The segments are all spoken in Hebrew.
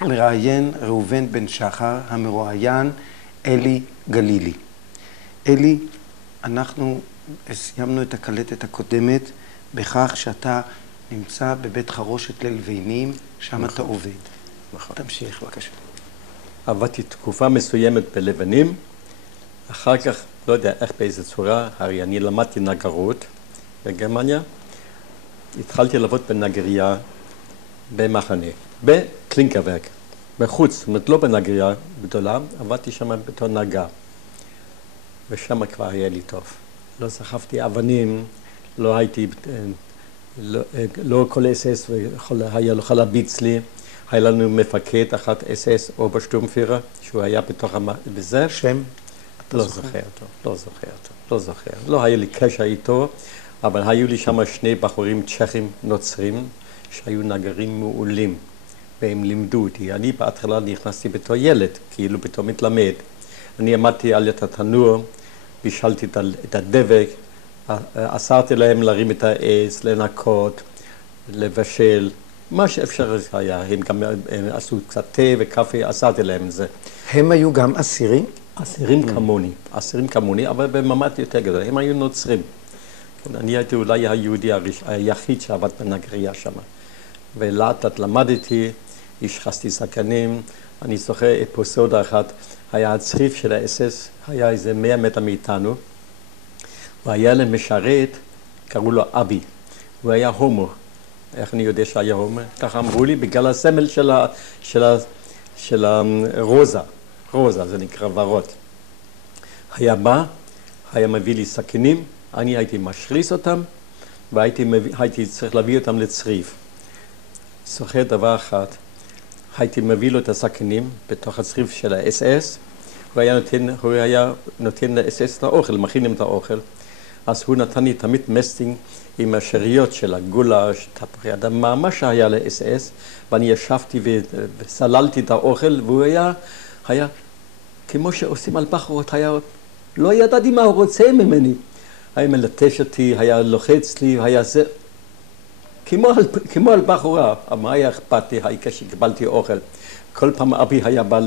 מראיין ראובן בן שחר, המרואיין אלי גלילי. אלי, אנחנו סיימנו את הקלטת הקודמת בכך שאתה נמצא בבית חרושת ליל וינים, שם אתה עובד. נכון. תמשיך, בבקשה. עבדתי תקופה מסוימת בלבנים, אחר כך, לא יודע איך באיזה צורה, הרי אני למדתי נגרות בגרמניה, התחלתי לעבוד בנגרייה במחנה, בקלינקרברג, בחוץ, זאת אומרת לא בנגרייה גדולה, עבדתי שם בתור נגר, ושם כבר היה לי טוב. לא סחבתי אבנים, לא הייתי, לא כל אס-אס היה יכול להביץ לי, היה לנו מפקד אחת אס-אס, אוברשטורמפירר, שהוא היה בתוך בזה. שם? לא זוכר אותו. לא היה לי קשר איתו, אבל היו לי שם שני בחורים צ'כים נוצרים, שהיו נגרים מעולים, והם לימדו אותי. אני בהתחלה נכנסתי בתור ילד, כאילו בתור מתלמד. אני עמדתי על התנור, בישלתי את הדבק, אסרתי להם להרים את העץ, לנקות, לבשל, מה שאפשר היה. הם גם עשו קצת תה וקפה, אסרתי להם את זה. הם היו גם אסירים? אסירים כמוני, אבל בממד יותר גדול. הם היו נוצרים. אני הייתי אולי היהודי היחיד שעבד בנגרייה שם. ולאט לאט למדתי, השחזתי זקנים. אני זוכר אפיזודה אחת, היה הצריף של האס-אס, היה איזה 100 מטר מאיתנו, והיה להם משרת, קראו לו אבי, הוא היה הומו. איך אני יודע שהיה הומו? ככה אמרו לי, בגלל הסמל של הרוזה, זה נקרא ורוד. היה בא, היה מביא לי סכינים, אני הייתי משריס אותם, והייתי צריך להביא אותם לצריף. זוכר דבר אחד, הייתי מביא לו את הסכינים בתוך הצריף של ה-SS, הוא היה נותן ל-SS את האוכל, מכינים את האוכל, אז הוא נתן לי תמיד מסטינג עם השאריות של הגולש, תפוחי אדמה, מה שהיה ל-SS, ואני ישבתי וסללתי את האוכל, והוא היה כמו שעושים על בחורות, לא ידעתי מה הוא רוצה ממני. היה מלטש אותי, היה לוחץ לי, היה זה, כמו על בחורה, מה היה אכפת לי, כשקיבלתי אוכל. כל פעם אבי היה בא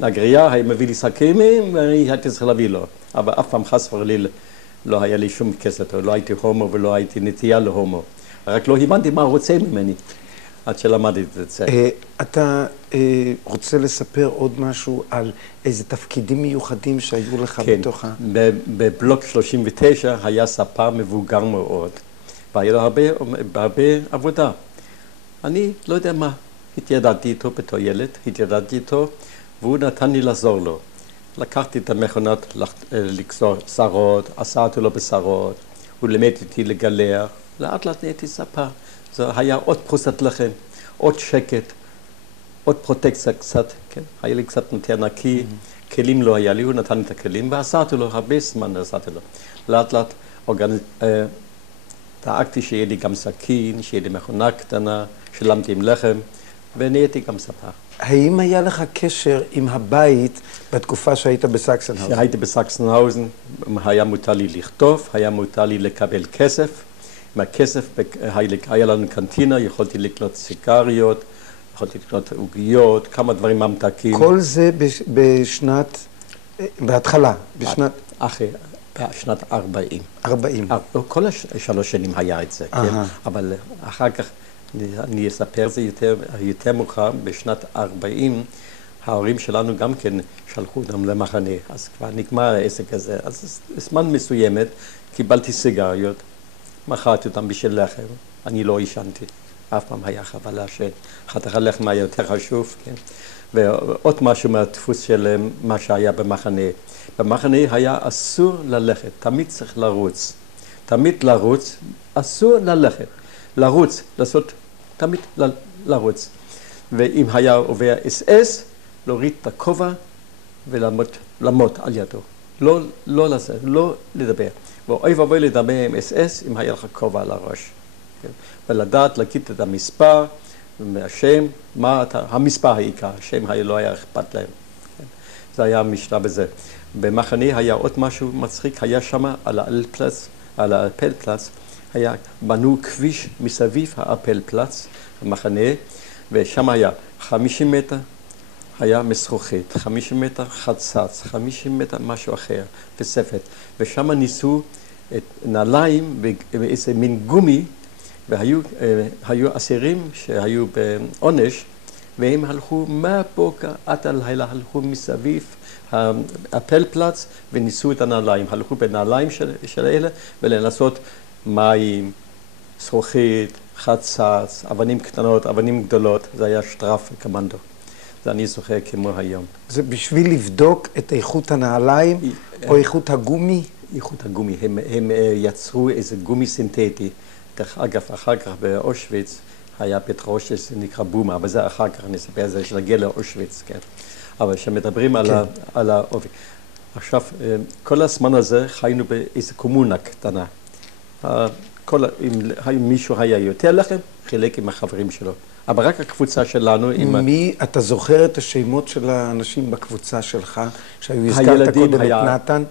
לנגרייה, היה מביא לי סכינים, ואני הייתי צריך להביא לו. אבל אף פעם חס וחלילה לא היה לי שום כסף, לא הייתי הומו ולא הייתי נטייה להומו. רק לא הבנתי מה הוא רוצה ממני, עד שלמדתי את זה. אתה רוצה לספר עוד משהו על איזה תפקידים מיוחדים שהיו לך בתוך ה... כן, בבלוק 39 היה ספר מבוגר מאוד, והיה לו הרבה עבודה. אני לא יודע מה, התיידדתי איתו בתור ילד, והוא נתן לי לעזור לו. לקחתי את המכונות לקצור שרות, אסרתי לו בשרות, הוא לימד אותי לגלח, לאט לאט נהייתי ספר. זה היה עוד פרוסת לחם, עוד שקט, עוד פרוטקציה קצת, כן? היה לי קצת יותר נקי, כלים לא היה לי, הוא נתן לי את הכלים, ועשרתי לו, הרבה זמן עשרתי לו. לאט לאט דאגתי שיהיה לי גם סכין, שיהיה לי מכונה קטנה, שלמתי עם לחם, ונהייתי גם ספר. האם היה לך קשר עם הבית בתקופה שהיית בסקסנהאוזן? כשהייתי בסקסנהאוזן, היה מותר לי לכתוב, היה מותר לי לקבל כסף. מהכסף היה לנו קנטינה, יכולתי לקנות סיגריות, יכולתי לקנות עוגיות, כמה דברים ממתקים. כל זה בהתחלה, בשנת 40. 40. כל השלוש שנים היה את זה, כן? אבל אחר כך, אני אספר את זה יותר מאוחר, בשנת 40, ההורים שלנו גם כן שלחו אותם למחנה, אז כבר נגמר העסק הזה. אז זמן מסוימת קיבלתי סיגריות, מכרתי אותם בשביל לחם, אני לא ישנתי, אף פעם היה חבל לעשן. חתך הלחם היה יותר חשוב, כן? ועוד משהו מהדפוס של מה שהיה במחנה. במחנה היה אסור ללכת, תמיד צריך לרוץ. תמיד לרוץ, אסור ללכת. לרוץ, לעשות, תמיד לרוץ. ואם היה עובר אס-אס, להוריד את הכובע ולעמוד על ידו. לא לדבר. ואוי ואבוי לדבר עם אס-אס אם היה לך כובע על הראש. כן? ולדעת להגיד את המספר, השם, המספר העיקר, השם לא היה אכפת להם. כן? זה היה המשנה בזה. במחנה היה עוד משהו מצחיק, היה שם על האפלפלץ, בנו כביש מסביב האפלפלץ, המחנה, ושם היה 50 מטר היה משרוכית, 50 מטר חצץ, 50 מטר משהו אחר, וספת. ושם ניסו את נעליים ואיזה מין גומי, והיו אסירים שהיו בעונש, והם הלכו מהבוקר עד הלילה, הלכו מסביב הפלפלץ וניסו את הנעליים. הלכו בנעליים של אלה ולנסות מים, שרוכית, חצץ, אבנים קטנות, אבנים גדולות. זה היה שטרף וקמנדו. זה אני זוכר כמו היום. זה בשביל לבדוק את איכות הנעליים או איכות הגומי? איכות הגומי. הם יצרו איזה גומי סינתטי. דרך אגב, אחר כך באושוויץ היה בית חרושת שנקרא בומה, אבל זה אחר כך נספר את זה, שנגיע לאושוויץ, כן. אבל כשמדברים על האופי. עכשיו, כל הזמן הזה חיינו באיזו קומונה קטנה. אם מישהו היה יותר לחם, חילק עם החברים שלו. אבל רק הקבוצה שלנו... אתה זוכר את השמות של האנשים בקבוצה שלך, הזכרת קודם את נתן?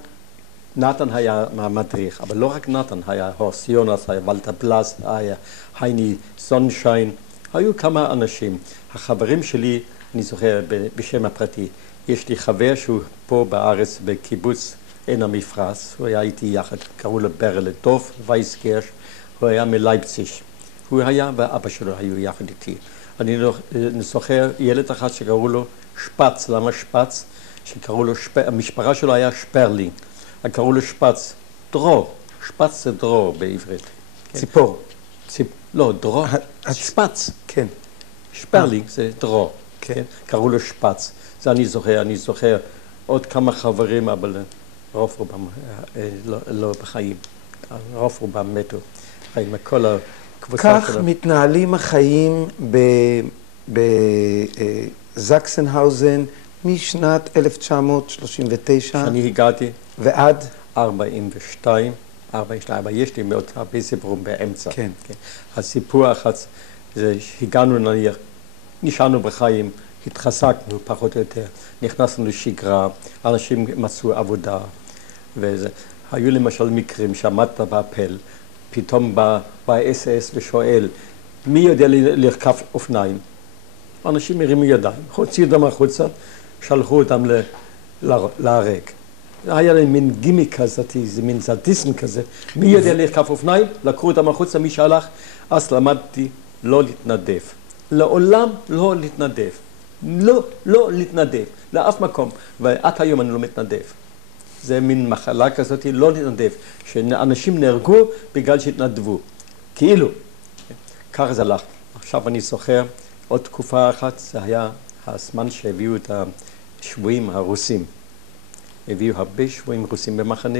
נתן היה המדריך, אבל לא רק נתן, היה הורס יונס, היה ולטר בלס, היה הייני סונשיין, היו כמה אנשים. החברים שלי, אני זוכר בשם הפרטי, יש לי חבר שהוא פה בארץ בקיבוץ עין המפרץ, הוא היה איתי יחד, קראו לו ברל דוב וייסגרש, הוא היה מלייפציג. הוא היה ואבא שלו היו יחד איתי. אני זוכר ילד אחד שקראו לו שפץ, למה שפץ? שקראו לו, המשפחה שלו היה שפרלינג. קראו לו שפץ, דרו, שפץ זה דרו בעברית. ציפור. לא, דרו, שפץ. כן. שפרלינג זה דרו, כן. קראו לו שפץ. זה אני זוכר עוד כמה חברים, אבל רוב רובם לא בחיים. רוב רובם מתו. חיים מכל הקבוצה שלו. כך מתנהלים החיים בזקסנהאוזן משנת 1939. שאני הגעתי. ועד? 42, אבל יש לי מאוד הרבה סיפורים באמצע. כן. הסיפור אחד זה שהגענו נניח, נשארנו בחיים, התחזקנו פחות או יותר, נכנסנו לשגרה, אנשים מצאו עבודה, והיו למשל מקרים שעמדת באפל, פתאום בא אס ושואל, מי יודע לרכב אופניים? אנשים הרימו ידיים, הוציאו אותם החוצה, שלחו אותם להרג. היה להם מין גימיק כזאת, זה מין סדיזם כזה. מי יודע לרכב אופניים? לקחו אותם החוצה, מי שהלך? אז למדתי לא להתנדב. לעולם לא להתנדב. לא להתנדב. לאף מקום. ועד היום אני לא מתנדב. זה מין מחלה כזאת, לא להתנדב. שאנשים נהרגו בגלל שהתנדבו. כאילו. כך זה הלך. עכשיו אני זוכר עוד תקופה אחת, זה היה הזמן שהביאו את השבויים הרוסים. הביאו הרבה שבויים רוסים במחנה,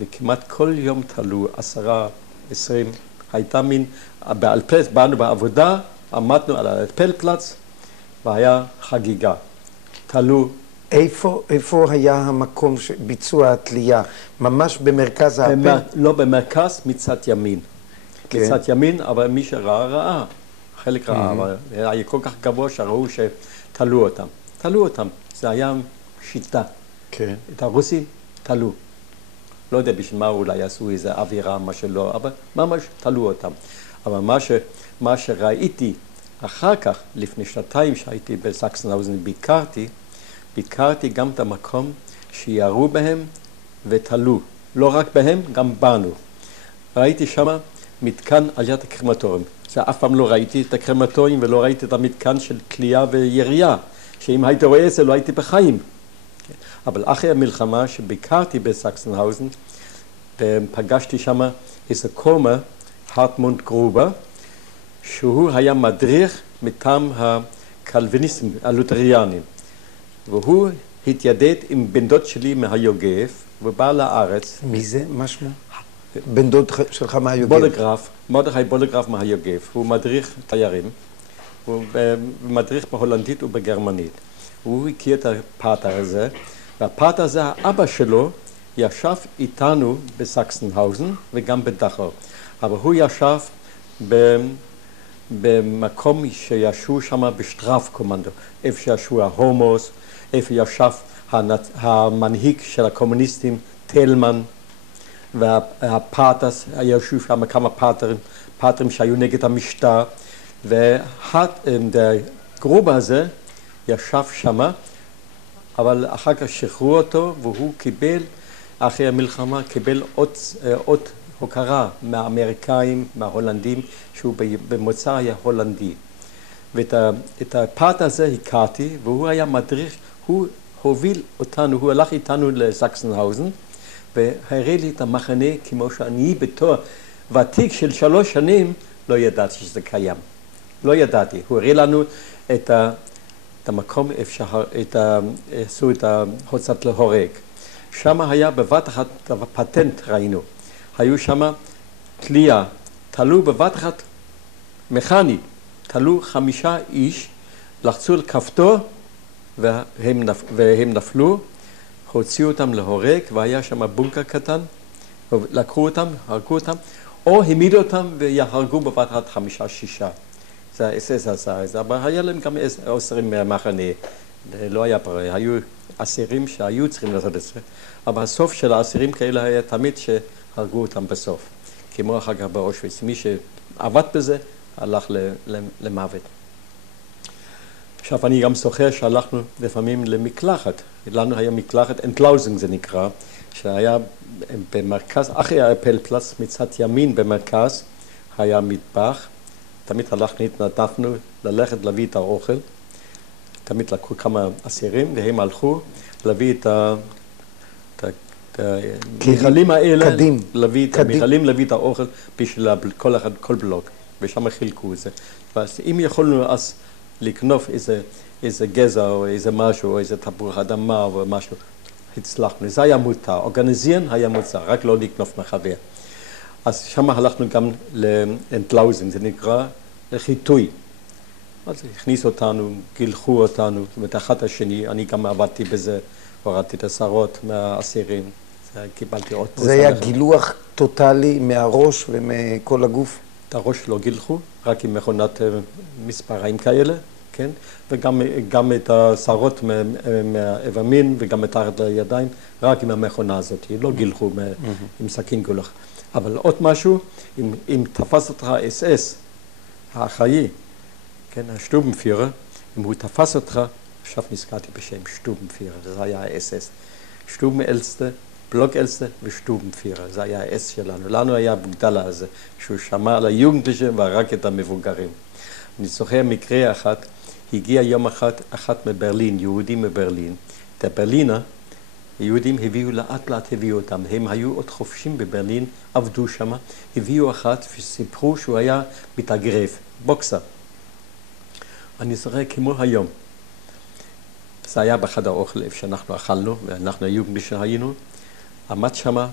וכמעט כל יום תלו 10, 20. הייתה מין, באלפלץ, באנו בעבודה, עמדנו על האלפלפלץ, והיה חגיגה. תלו. איפה היה המקום שביצוע התלייה? ממש במרכז האפל? לא במרכז, מצד ימין. מצד ימין, אבל מי שראה, ראה. חלק ראה, אבל היה כל כך גבוה שראו שתלו אותם. תלו אותם. זה היה שיטה. כן. את הרוסים תלו. לא יודע בשביל מה אולי עשו איזה אווירה, מה שלא, אבל ממש תלו אותם. אבל מה שראיתי אחר כך, לפני שנתיים שהייתי בסקסנהאוזן, ביקרתי גם את המקום שירו בהם ותלו. לא רק בהם, גם בנו. ראיתי שם מתקן על יד הקרמטוריום. זה אף פעם לא ראיתי את הקרמטוריום ולא ראיתי את המתקן של תלייה וירייה. שאם הייתי רואה את זה, לא הייתי בחיים. אבל אחרי המלחמה שביקרתי בסקסנהאוזן, ופגשתי שם איזה כומר, הרטמונד גרובר, שהוא היה מדריך מטעם הקלוויניסטים, הלותריאנים. והוא התיידד עם בן דוד שלי מהיוגב, ובא לארץ. מי זה? מה שמו? בן דוד שלך מהיוגב? בולגרף, מרדכי בולגרף מהיוגב. הוא מדריך תיירים, הוא מדריך בהולנדית ובגרמנית. הוא הכיר את הפאטר הזה, והפאטר הזה, האבא שלו, ישב איתנו בסקסנהאוזן וגם בדכאו. אבל הוא ישב במקום שישבו שם בשטרף קומנדו, איפה שישבו ההומוס, איפה ישב המנהיג של הקומוניסטים, טלמן, והפאטרס, ישבו שם כמה פאטרים שהיו נגד המשטר, הגרוב הזה ישב שמה, אבל אחר כך שחררו אותו, והוא קיבל, אחרי המלחמה, קיבל אות הוקרה מהאמריקאים, מההולנדים, שהוא במוצא היה הולנדי. ואת הפרט הזה הכרתי, והוא היה מדריך, הוא הוביל אותנו, הוא הלך איתנו לזקסנהאוזן, והראה לי את המחנה כמו שאני בתור ותיק של 3 שנים, לא ידעתי שזה קיים. לא ידעתי. הוא הראה לנו את המקום, עשו את ההוצאת להורג. שם היה בבת אחת פטנט ראינו. היו שם תלייה, תלו בבת אחת מכני, תלו 5 איש, לחצו על כפתור והם נפלו, הוציאו אותם להורג, והיה שם בונקר קטן, לקחו אותם, הרגו אותם, או העמידו אותם ויהרגו בבת אחת 5-6. זה ה-SS עשה את זה, אבל היה להם גם אסירים מהמחנה, לא היה פרה, היו אסירים שהיו צריכים לעשות את זה, אבל הסוף של האסירים כאלה היה תמיד שהרגו אותם בסוף, כמו אחר כך באושוויץ. מי שעבד בזה הלך למוות. עכשיו אני גם זוכר שהלכנו לפעמים למקלחת, לנו היה מקלחת, אנטלאוזינג זה נקרא, שהיה במרכז, אחרי האפלפלץ מצד ימין במרכז, היה מטבח, תמיד הלכנו, התנדבנו ללכת להביא את האוכל, תמיד לקחו כמה אסירים והם הלכו להביא את המכלים האלה, להביא את האוכל בשביל כל בלוק, ושם חילקו את זה. ואז אם יכולנו אז לקנוף איזה גזע או איזה משהו, או איזה תפוח אדמה או משהו, הצלחנו. זה היה מותר, אורגניזיין היה מותר, רק לא לקנוף מחבר. אז שם הלכנו גם לאנטלאוזינג, זה נקרא חיטוי. אז הכניסו אותנו, גילחו אותנו, זאת אומרת, אחד השני, אני גם עבדתי בזה, הורדתי את השערות מהאסירים, קיבלתי עוד זה היה גילוח טוטלי מהראש ומכל הגוף? את הראש לא גילחו, רק עם מכונת מספריים כאלה, כן? וגם את השערות מהאיברים וגם מתחת לידיים, רק עם המכונה הזאת, לא גילחו עם סכין גולח. אבל עוד משהו, אם תפס אותך SS, האחראי, כן, השטובנפירר, אם הוא תפס אותך, עכשיו נזכרתי בשם שטובנפירר, זה היה ה-SS. שטובנאלסטה, בלוקאלסטה ושטובנפירר, זה היה ה-S שלנו. לנו היה בוגדלה הזה, שהוא שמע על היוגנדלישן והרג את המבוגרים. אני זוכר מקרה אחת, הגיע יום אחת מברלין, יהודים מברלין. את הברלינה, היהודים לאט לאט הביאו אותם. הם היו עוד חופשים בברלין, עבדו שם, הביאו אחת וסיפרו שהוא היה מתאגרף, בוקסר. אני זוכר כמו היום. זה היה בחדר האוכל איפה שאנחנו אכלנו, ואנחנו היוגנדלישן היינו. עמד שמה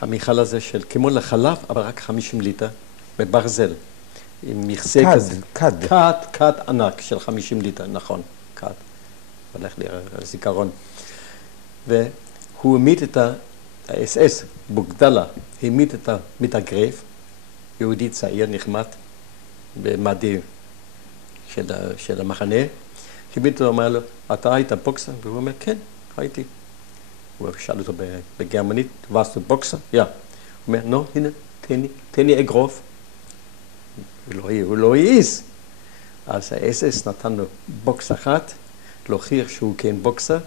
המכל הזה של כמו לחלב, אבל רק 50 ליטר, בברזל. עם מכסה כזה. קד ענק של 50 ליטר, נכון, קד. הולך לי זיכרון. והוא העמיד את ה-SS, בוגדלה, העמיד את המתאגרף, יהודי צעיר נחמד, במדים של המחנה. העמיד אותו, אמר לו, אתה היית בוקסר? והוא אומר, כן, הייתי. הוא שאל אותו בגרמנית, warst du בוקסר? יא. הוא אומר, נו, הנה, תן לי אגרוף. הוא לא העיז. אז ה-SS נתן לו בוקס אחת, להוכיח שהוא כן בוקסר.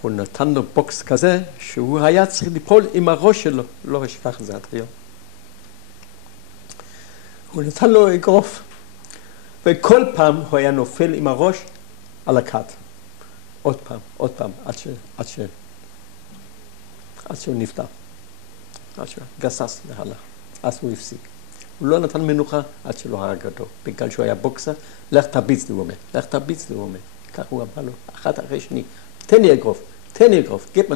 הוא נתן לו בוקס כזה, שהוא היה צריך ליפול עם הראש שלו. לא אשכח את זה עד היום. הוא נתן לו אגרוף, וכל פעם הוא היה נופל עם הראש על הכת. עוד פעם, עד שהוא נפטר. עד שהוא גסס והלך. אז הוא הפסיק. הוא לא נתן מנוחה עד שלא הרג אותו. בגלל שהוא היה בוקסר, לך תרביץ לי, הוא אומר. כך הוא אמר לו, אחת אחרי שני, תן לי אגרוף, gib man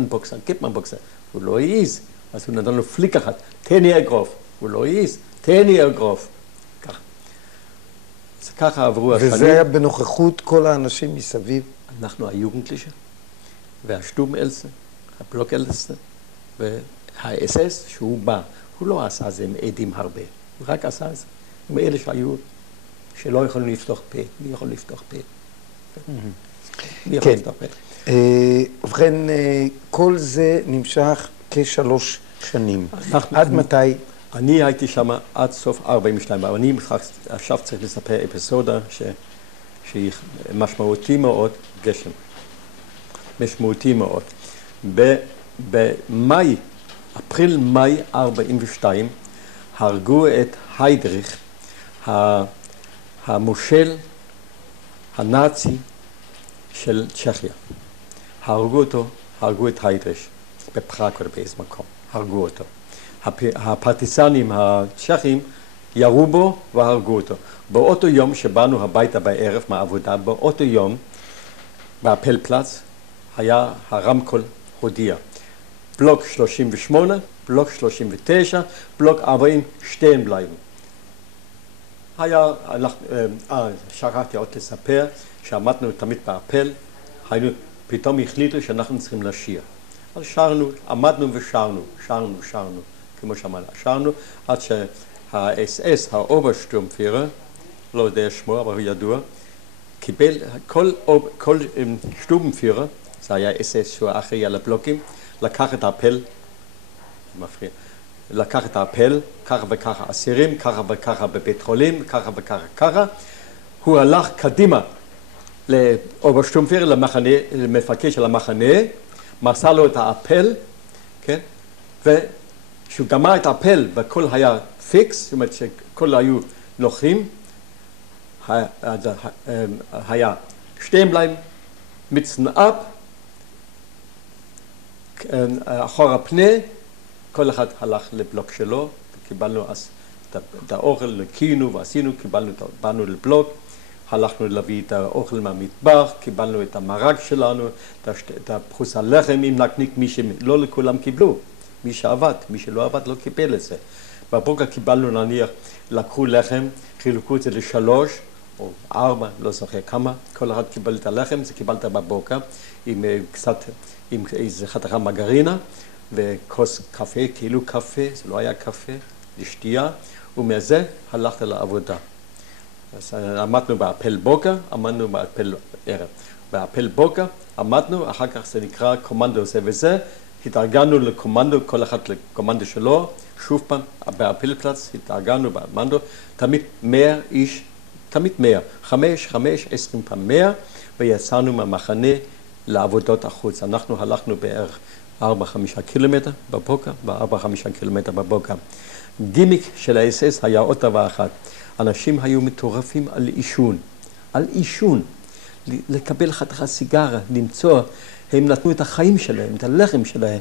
בוקסר. הוא לא העיז, אז הוא נתן לו פליק אחת, תן לי אגרוף. הוא לא העיז, תן לי אגרוף. ככה. אז ככה עברו השנים. וזה היה בנוכחות כל האנשים מסביב? אנחנו היוגנדלישן, והשטובנאלסטה, הבלוקאלסטה, וה-SS שהוא בא. הוא לא עשה זה עם עדים הרבה, הוא רק עשה זה עם אלה שלא יכולים לפתוח פה. מי יכול לפתוח פה? ובכן, כל זה נמשך כ3 שנים. עד מתי? אני הייתי שם עד סוף 42, אבל אני עכשיו צריך לספר אפיסודה שהיא משמעותי מאוד, גשם. משמעותי מאוד. במאי, אפריל-מאי 42, הרגו את היידריך, המושל הנאצי של צ'כיה. הרגו את היידריך בפראג או באיזה מקום, הרגו אותו. הפרטיזנים הצ'כים ירו בו והרגו אותו. באותו יום שבאנו הביתה בערב מהעבודה, באותו יום, באפלפלץ, היה הרמקול הודיע. בלוק 38, בלוק 39, בלוק 40, שתיהן בלייבן. שכחתי עוד לספר שעמדנו תמיד באפל, פתאום החליטו שאנחנו צריכים לשיר. אז שרנו, עמדנו ושרנו, שרנו, כמו שאמרנו, שרנו, עד שה-SS, האוברשטורמפירר, לא יודע שמו, אבל הוא ידוע, קיבל, כל שטורמפירר, זה היה SS שהוא אחראי על הבלוקים, לקח את האפל, מפריע, לקח את האפל, ככה וככה אסירים, ככה וככה בבית חולים, ככה וככה, הוא הלך קדימה לאוברשטורמפירר, למפקד של המחנה, מסר לו את האפל, כן? וכשהוא גמר את האפל והכל היה פיקס, זאת אומרת שכל היו נוחים, היה שתיהם בליים, מצן אפ, אחורה פנה, כל אחד הלך לבלוק שלו, וקיבלנו אז את האוכל, לקינו ועשינו, באנו לבלוק, הלכנו להביא את האוכל מהמטבח, קיבלנו את המרק שלנו, את הפחוס הלחם עם נקניק, לא לכולם קיבלו, מי שעבד, מי שלא עבד לא קיבל את זה. בבוקר קיבלנו נניח, לקחו לחם, חילקו את זה ל3 או 4, לא זוכר כמה, כל אחד קיבל את הלחם, זה קיבלת בבוקר, עם איזה חתיכה מרגרינה, וכוס קפה, כאילו קפה, זה לא היה קפה, לשתייה, ומזה הלכת לעבודה. אז עמדנו באפל בוקר, עמדנו באפל ערב. באפל בוקר עמדנו, אחר כך זה נקרא קומנדו זה וזה, התארגנו לקומנדו, כל אחד לקומנדו שלו, שוב פעם, באפלפלץ התארגנו באמנדו, תמיד 100 איש, תמיד 100, 5, 20 פעם 100, ויצאנו מהמחנה לעבודות החוץ. אנחנו הלכנו בערך 4-5 קילומטר בבוקר, ב-4-5 קילומטר בבוקר. גימיק של ה-SS היה עוד דבר אחד. אנשים היו מטורפים על עישון, לקבל חתיכת סיגרה, למצוא, הם נתנו את החיים שלהם, את הלחם שלהם,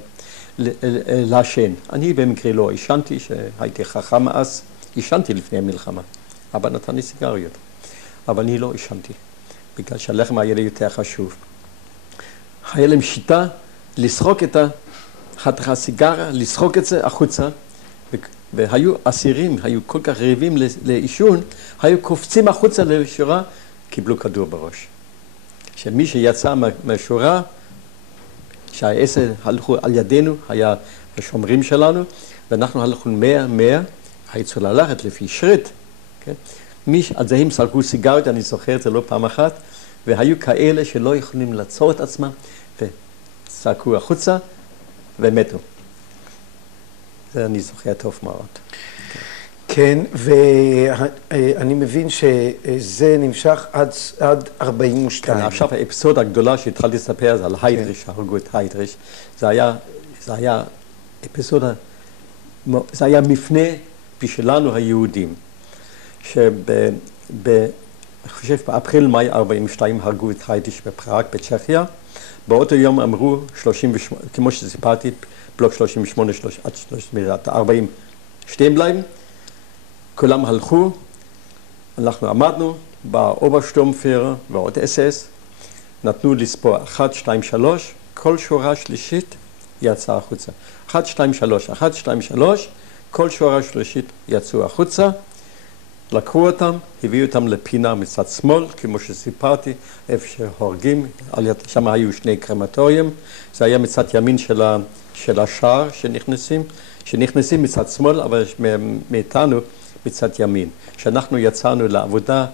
לעשן. אני במקרה לא עישנתי, שהייתי חכם אז, עישנתי לפני המלחמה, אבא נתן לי סיגריות, אבל אני לא עישנתי, בגלל שהלחם היה לי יותר חשוב. היה להם שיטה לסחוק את החתיכת סיגרה, לסחוק את זה החוצה, והיו אסירים, היו כל כך רעבים לעישון, היו קופצים החוצה לשורה, קיבלו כדור בראש. שמי שיצא מהשורה, שה-10 הלכו על ידינו, היה השומרים שלנו, ואנחנו הלכנו 100, הייצו ללכת לפי שריט, כן? על זה הם סרקו סיגריות, אני זוכר את זה לא פעם אחת, והיו כאלה שלא יכולים לעצור את עצמם, וסרקו החוצה ומתו. זה אני זוכר טוב מאוד. כן, ואני מבין שזה נמשך עד 42. כן, עכשיו האפיסודה הגדולה שהתחלתי לספר זה על היידריש, הרגו את היידריש. זה היה אפיסודה, זה היה מפנה בשבילנו היהודים, אני חושב באפריל-מאי 42 הרגו את היידריש בפראג, בצ'כיה. באותו יום אמרו, כמו שסיפרתי, בלוק 38 עד 40 שתיהם בליים, כולם הלכו, אנחנו עמדנו באוברשטורמפירר ועוד SS, נתנו לספור 1, 2, 3, כל שורה שלישית יצאה החוצה. 1, 2, 3, 1, 2, 3, כל שורה שלישית יצאו החוצה, לקחו אותם, הביאו אותם לפינה מצד שמאל, כמו שסיפרתי, איפה שהורגים, שם היו 2 קרמטוריום, זה היה מצד ימין של השער שנכנסים מצד שמאל, אבל מאיתנו מצד ימין. כשאנחנו יצאנו לעבודה,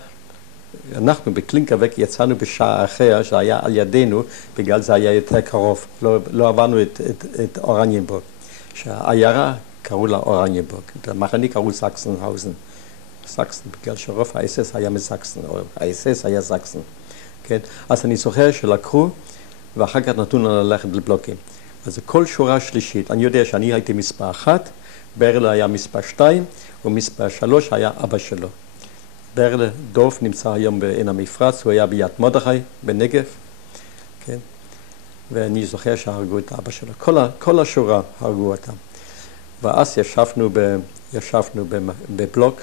אנחנו בקלינקווק יצאנו בשעה אחר, שהיה על ידינו, בגלל זה היה יותר קרוב, לא עברנו את אורניינבורג. שהעיירה קראו לה אורניינבורג, את המחנה קראו סקסנהאוזן. סקסן, בגלל שרוב ה-SS היה מסקסן, או ה-SS היה סקסן. כן? אז אני זוכר שלקחו, ואחר כך נתנו לנו ללכת לבלוקים. אז כל שורה שלישית, אני יודע שאני הייתי מספר 1, ברל היה מספר 2, ומספר 3 היה אבא שלו. ברל דוב נמצא היום בעין המפרץ, הוא היה ביד מרדכי, בנגב, כן? ואני זוכר שהרגו את אבא שלו. כל השורה הרגו אותם. ואז ישבנו בבלוק,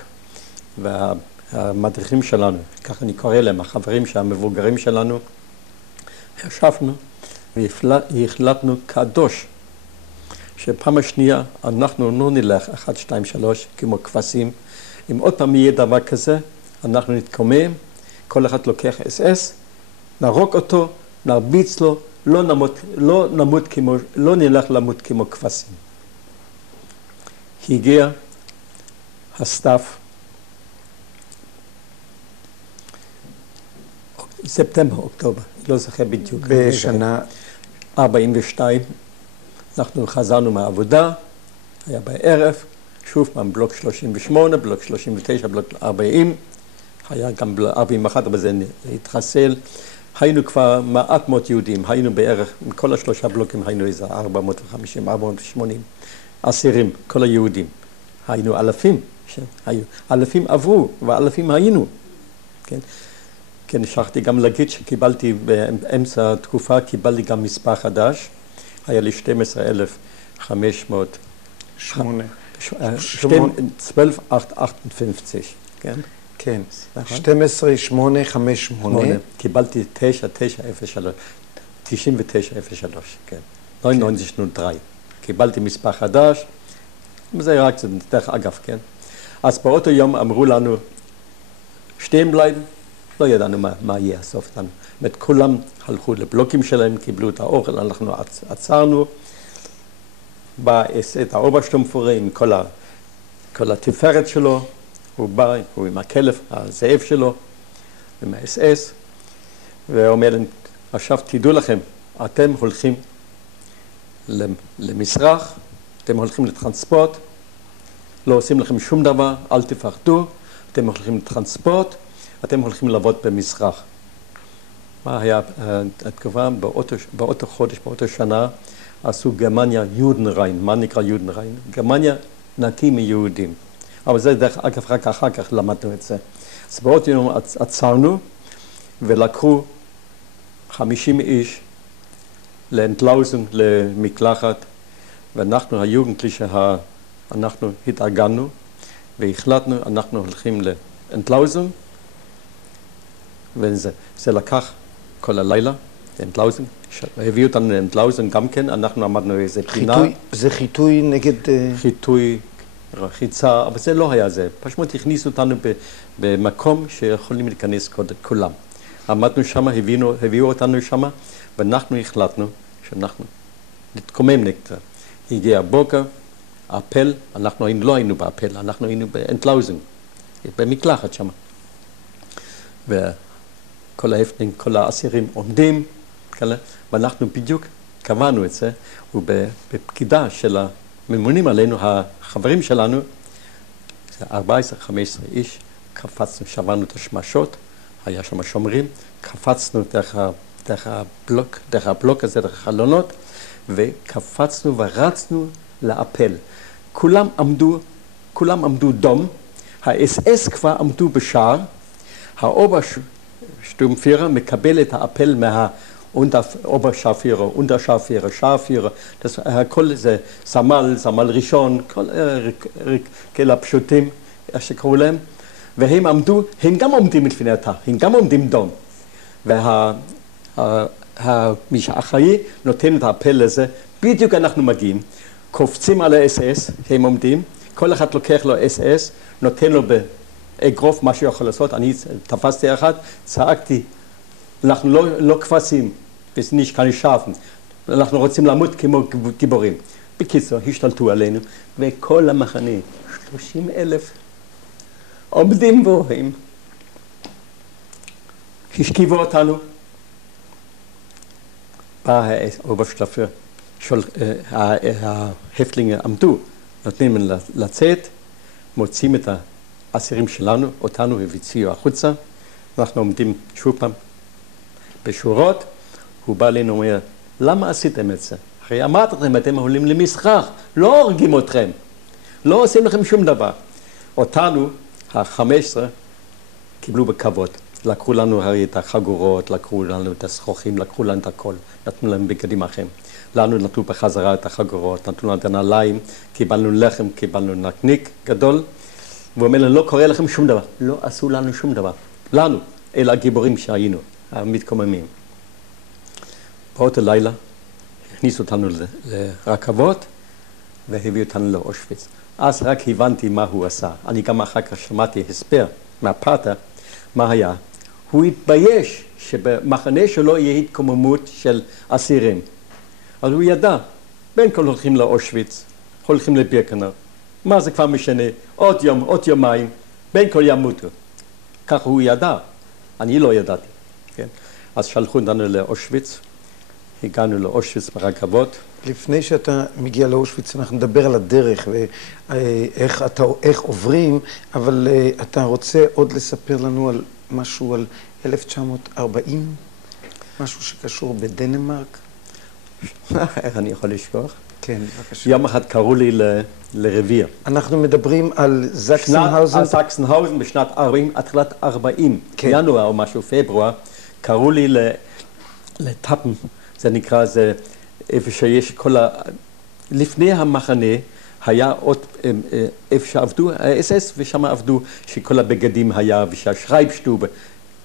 והמדריכים שלנו, כך אני קורא להם, החברים המבוגרים שלנו, ישבנו והחלטנו קדוש, שפעם השנייה אנחנו לא נלך 1, 2, 3 כמו כבשים. אם עוד פעם יהיה דבר כזה, אנחנו נתקומם, כל אחד לוקח SS, נרוג אותו, נרביץ לו, לא נלך למות כמו כבשים. הגיע הסתיו, ספטמבר, אוקטובר, לא זוכר בדיוק. בשנה? 42, אנחנו חזרנו מהעבודה, היה בערב, שוב פעם בלוק 38, בלוק 39, בלוק 40, היה גם 41, אבל זה התחסל. היינו כבר מעט מאוד יהודים, היינו בערך, מכל השלושה בלוקים היינו איזה 450, 480 אסירים, כל היהודים. היינו אלפים, אלפים עברו ואלפים היינו. כן? כן, שכחתי גם להגיד שקיבלתי באמצע התקופה, קיבלתי גם מספר חדש, היה לי 12,500. 12,858, כן? כן, 12,858. קיבלתי 9903, 9903, כן. 9903. קיבלתי מספר חדש, זה רק דרך אגב, כן? אז באותו יום אמרו לנו, שתיים בלייב, לא ידענו מה יהיה הסוף לנו. זאת כולם הלכו לבלוקים שלהם, קיבלו את האוכל, אנחנו עצרנו, בא את האוברשטומפורי עם כל התפארת שלו, הוא בא, הוא עם הכלב, הזאב שלו, עם ה-SS, ואומר להם, עכשיו תדעו לכם, אתם הולכים למסרח, אתם הולכים לטרנספורט, לא עושים לכם שום דבר, אל תפחדו, אתם הולכים לטרנספורט, אתם הולכים לעבוד במסרח. מה היה התקופה? באותו חודש, באותו שנה, עשו גרמניה יודנריין. מה נקרא יודנריין? גרמניה נקי מיהודים. אבל זה דרך אגב, רק אחר כך למדנו את זה. אז באותו יום עצרנו ולקחו 50 איש לאנטלאוזן, למקלחת, ואנחנו, היוגנדלישה, אנחנו התארגנו והחלטנו, אנחנו הולכים לאנטלאוזן, וזה לקח כל הלילה, אנטלאוזן, הביאו אותנו לאנטלאוזן גם כן, אנחנו עמדנו איזה פינה. זה חיטוי נגד... חיטוי, רחיצה, אבל זה לא היה זה. פשוט הכניסו אותנו במקום שיכולים להיכנס כולם. עמדנו שם, הביאו אותנו שם, ואנחנו החלטנו שאנחנו נתקומם נגדה. הגיע הבוקר, אפל, אנחנו לא היינו באפל, אנחנו היינו באנטלאוזן, במקלחת שם. כל ההפנים, כל האסירים עומדים, ואנחנו בדיוק קבענו את זה, ובפקידה של הממונים עלינו, החברים שלנו, 14-15 איש, קפצנו, שברנו את השמשות, היה שם שומרים, קפצנו דרך הבלוק הזה, דרך החלונות, וקפצנו ורצנו לאפל. כולם עמדו דום, ה-SS כבר עמדו בשער, האוברשטומפירר מקבל את האפל Oberscharführer, Unterscharführer, Scharführer, das הכל זה סמל ראשון, כל הפשוטים, איך שקראו להם, והם עמדו, הם גם עומדים לפניתה, הם גם עומדים דום. מי שאחראי נותן את האפל לזה, בדיוק אנחנו מגיעים, קופצים על ה-SS, הם עומדים, כל אחד לוקח לו SS, נותן לו באגרוף מה שהוא יכול לעשות, אני תפסתי אחד, צעקתי, אנחנו לא כבשים, וזה נשכני שפן, אנחנו רוצים למות כמו גיבורים. בקיצור, השתלטו עלינו, וכל המחנה, 30,000, עומדים בוהים, השכיבו אותנו. בא האוברשטאפר, ההפלינגר עמדו, נותנים לצאת, מוצאים את האסירים שלנו, אותנו הוציאו החוצה, אנחנו עומדים שוב פעם בשורות, הוא בא אלינו ואומר, למה עשיתם את זה? הרי אמרתם, אתם עולים למסחר, לא הורגים אתכם, לא עושים לכם שום דבר. אותנו, ה-15, קיבלו בכבוד. לקחו לנו הרי את החגורות, לקחו לנו את השכוכים, לקחו לנו את הכל, נתנו להם בגדים אחרים. לנו נתנו בחזרה את החגורות, נתנו לנו את הנעליים, קיבלנו לחם, קיבלנו נקניק גדול, והוא אומר לנו, לא קורה לכם שום דבר, לא עשו לנו שום דבר. לנו, אלה הגיבורים שהיינו, המתקוממים. באותו לילה, הכניסו אותנו לרכבות, והביאו אותנו לאושוויץ. אז רק הבנתי מה הוא עשה. אני גם אחר כך שמעתי הסבר מהפאטר, מה היה. הוא התבייש שבמחנה שלו יהיה התקוממות של אסירים. אז הוא ידע, בין כל הולכים לאושוויץ, הולכים לבירקנאו. מה זה כבר משנה? עוד יום, עוד יומיים, בין כל ימותו. ככה הוא ידע, אני לא ידעתי. כן? אז שלחו אותנו לאושוויץ, הגענו לאושוויץ ברכבות. לפני שאתה מגיע לאושוויץ, אנחנו נדבר על הדרך ואיך עוברים, אבל אתה רוצה עוד לספר לנו על משהו על 1940? משהו שקשור בדנמרק? איך אני יכול לשכוח? כן, בבקשה. יום אחד קראו לי לרביע. אנחנו מדברים על זקסנהאוזן. זקסנהאוזן בשנת 40, התחילת 40, כן. ינואר או משהו, פברואר, קראו לי לטאפן, זה נקרא, זה איפה שיש כל לפני המחנה היה עוד איפה שעבדו, ה-SS, ושם עבדו שכל הבגדים היה, ושהשרייבשטובה,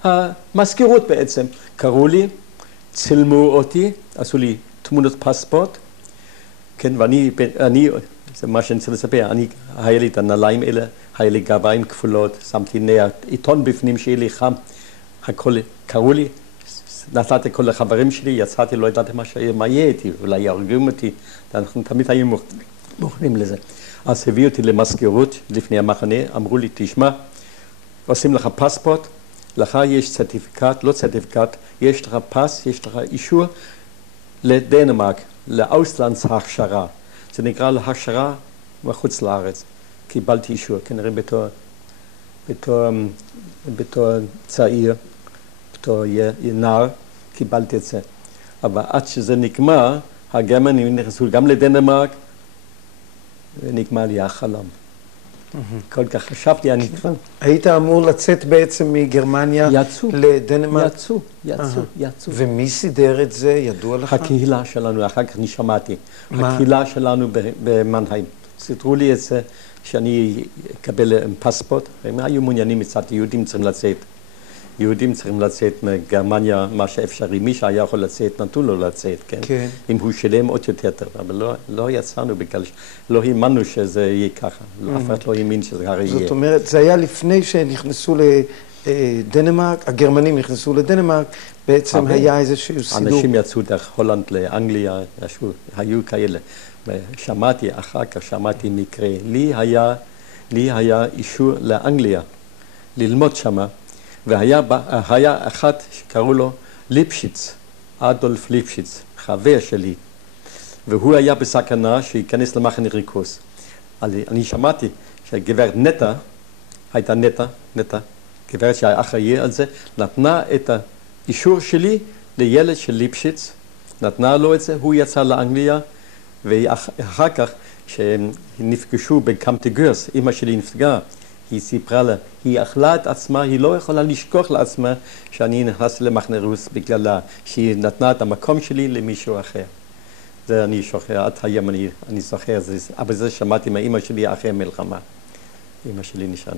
המזכירות בעצם, קראו לי, צילמו אותי, עשו לי תמונות פספורט, כן, ואני, זה מה שאני רוצה לספר, היה לי את הנעליים האלה, היה לי גביים כפולות, שמתי עיתון בפנים שיהיה לי חם, הכל, קראו לי, נתתי כל החברים שלי, יצאתי, לא ידעתי מה יהיה איתי, אולי יהרגים אותי, אנחנו תמיד היינו מוכנים לזה. אז הביאו אותי למזכירות לפני המחנה, אמרו לי, תשמע, עושים לך פספורט, לך יש צרטיפיקט, לא צרטיפיקט, יש לך פס, יש לך אישור לדנמרק, לאוסלנדס הכשרה. זה נקרא להכשרה מחוץ לארץ. קיבלתי אישור, כנראה בתור צעיר, בתור נער, קיבלתי את זה. אבל עד שזה נגמר, הגרמנים נכנסו גם לדנמרק, ונגמר לי החלום. כל כך חשבתי, אני כבר... היית אמור לצאת בעצם מגרמניה לדנמרק? יצאו. ומי סידר את זה? ידוע לך? הקהילה שלנו, אחר כך אני שמעתי. הקהילה שלנו במנהיים. סידרו לי את זה שאני אקבל פספורט. הם היו מעוניינים מצד יהודים צריכים לצאת. יהודים צריכים לצאת מגרמניה, מה שאפשרי. מי שהיה יכול לצאת, נתנו לו לצאת, כן? כן. אם הוא שילם עוד יותר טוב. אבל לא יצאנו בגלל לא האמנו שזה יהיה ככה. אף אחד לא האמין שזה הרי יהיה. זאת אומרת, זה היה לפני שנכנסו לדנמרק, הגרמנים נכנסו לדנמרק, בעצם היה איזשהו סידור. אנשים יצאו דרך הולנד לאנגליה, היו כאלה. שמעתי, אחר כך שמעתי מקרה. לי היה אישור לאנגליה, ללמוד שמה. והיה אחד שקראו לו ליפשיץ, אדולף ליפשיץ, חבר שלי, והוא היה בסכנה שייכנס למחנה ריכוז. אני שמעתי שגברת נטע, הייתה נטע, גברת שהיה אחראי על זה, נתנה את האישור שלי לילד של ליפשיץ, נתנה לו את זה, הוא יצא לאנגליה, ואחר כך שנפגשו בקמפטיגורס, אמא שלי נפגעה, היא סיפרה לה, היא אכלה את עצמה, היא לא יכולה לשכוח לעצמה שאני נכנס למחנה ריכוז בגללה, שהיא נתנה את המקום שלי למישהו אחר. זה אני שוכר, עד היום אני זוכר, אבל זה שמעתי מאמא שלי אחרי המלחמה. אמא שלי נשארה.